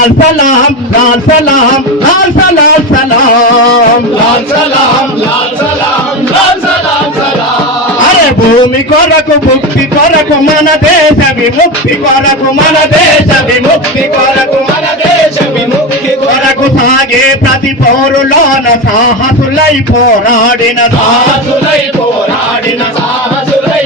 लाल सलाम लाल सलाम लाल सलाम सलाम लाल सलाम लाल सलाम लाल सलाम सलाम अरे भूमि कोरकु भुक्ति कोरकु मन देश विमुक्ति कोरकु मन देश विमुक्ति कोरकु మన దేశ విముక్తి కొరకు సాగే ప్రతి పౌరులోన సాహసులై పోరాడిన సాహసులై పోరాడిన సాహసులై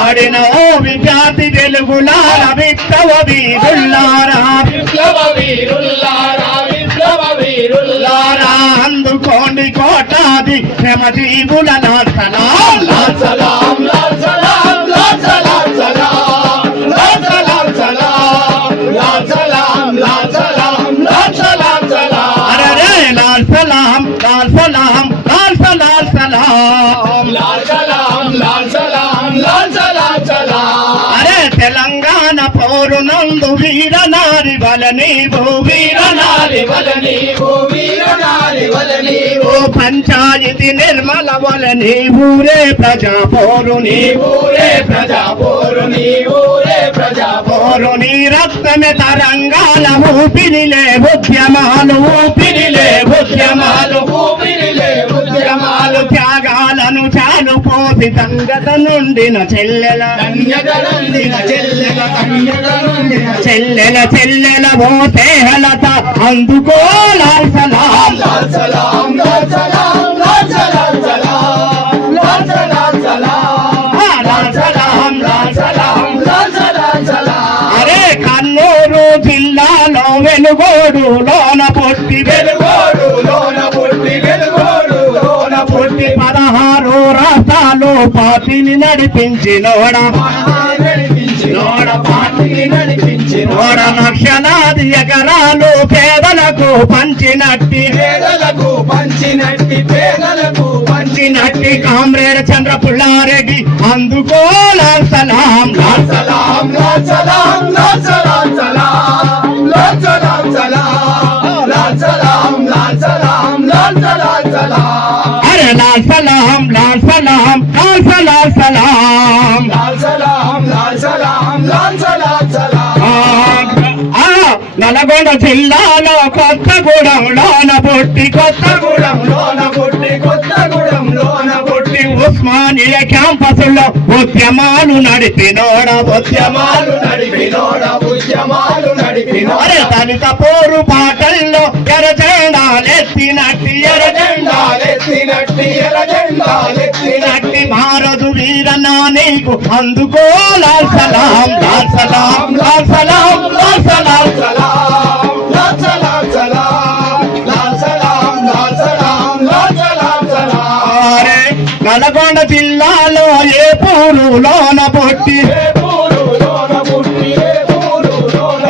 ఆడిన ఓ విద్యార్థి వెలుగులార విప్లవ వీరుల్లారా విప్లవ వీరుల్లారా విప్లవ వీరుల్లారా అందుకోండి కోటాది శ్రమజీవుల లాల్ సలాం లాల్ సలాం లాల్ సలాం లాల్ సలాం సలాం లాల్ సలాం సలాం లాల్ సలాం లాల్ సలాం లాల్ సలాం సలాం అరే లాల్ సలాం లాల్ సలాం లాల్ సలాం సలాం లాల్ సలాం లాల్ సలాం లాల్ సలాం సలాం అరే తెలంగాణ పౌరునందు వీరనారి వల నీవు వీరనారి వల నీవు వీరనారి వల నీవు ఓ పంచాయతీ నిర్మల వల నీవురే ప్రజా పౌరుని నీవురే ప్రజా పౌరు నీవురే ప్రజా పౌరుని రక్తమే తరంగాల ఊపిరిలే ఉద్యమాలు ఊపిరిలే ఉద్యమాలు ఊపిరిలే ఉద్యమాలు త్యాగాలను చాలు పోసి సంగత నుండిన చెల్లెల కన్యగనందిన చెల్లెల కన్యగనందిన చెల్లెల చెల్లెల ఓ తేహలత అందుకో లాల్ సలాం లాల్ సలాం లాల్ సలాం లాల్ సలాం సలాం లాల్ సలాం సలాం లాల్ సలాం లాల్ సలాం లాల్ సలాం సలాం అరే కన్నూరు జిల్లాలో వెలుగోడు లోన పుట్టి వెలుగోడు లోన పుట్టి వెలుగోడు లోన పుట్టి 16 రాష్ట్రాలు పార్టీని నడిపించినోడ నడిపించినోడ పార్టీని నడిపించినోడ లక్షలాది ఎకరాలు పేదలకు పంచినట్టి పేదలకు పంచినట్టి పేదలకు పంచినట్టి కామ్రేడ్ చంద్ర పుల్లారెడ్డి అందుకో లాల్ సలాం లాల్ సలాం లాల్ సలాం లాల్ సలాం సలాం లాల్ సలాం సలాం లాల్ సలాం లాల్ సలాం లాల్ సలాం సలాం అరే లాల్ సలాం లాల్ సలాం లాల్ సలాం సలాం లాల్ సలాం లాల్ సలాం లాల్ సలాం సలాం నల్గొండ జిల్లాలో కొత్తగూడెంలోన పుట్టి కొత్తగూడెం లోన పుట్టి కొత్తగూడెం లోన పుట్టి ఉస్మానియా క్యాంపస్లో ఉద్యమాలు నడిపినోడ ఉద్యమాలు నడిపినోడ ఉద్యమాలు నడిపినోడ అరే దళిత పోరు పాటల్లో ఎర్రజెండాలెత్తినట్టి ఎర్రజెండాలెత్తినట్టి ఎర్రజెండాలెత్తినట్టి భారతు వీరనా నీకు అందుకో లాల్ సలాం లాల్ సలాం లాల్ సలాం లాల్ సలాం సలాం లాల్ సలాం సలాం లాల్ సలాం లాల్ సలాం లాల్ సలాం సలాం అరే నల్గొండ జిల్లాలో ఏ పూరులోన పుట్టి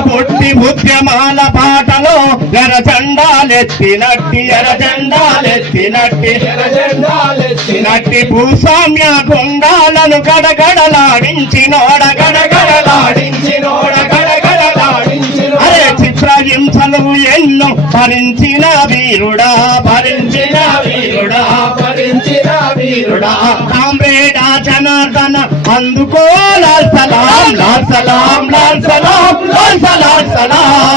పుట్టి ఉద్యమాల పాటలో ఎర్రజెండాలెత్తినట్టి ఎర్రజెండాలెత్తినట్టి భూస్వామ్య గుండాలను గడగడలాడించినోడ గడగడలాడించినోడ గడగడలాడించినోడ అరే చిత్రహింసలు ఎన్నో భరించిన వీరుడా భరించిన వీరుడా భరించిన వీరుడా కామ్రేడా జనార్దన అందుకో లాల్ సలాం లాల్ సలాం లాల్ సలాం లాల్ సలాం సలాం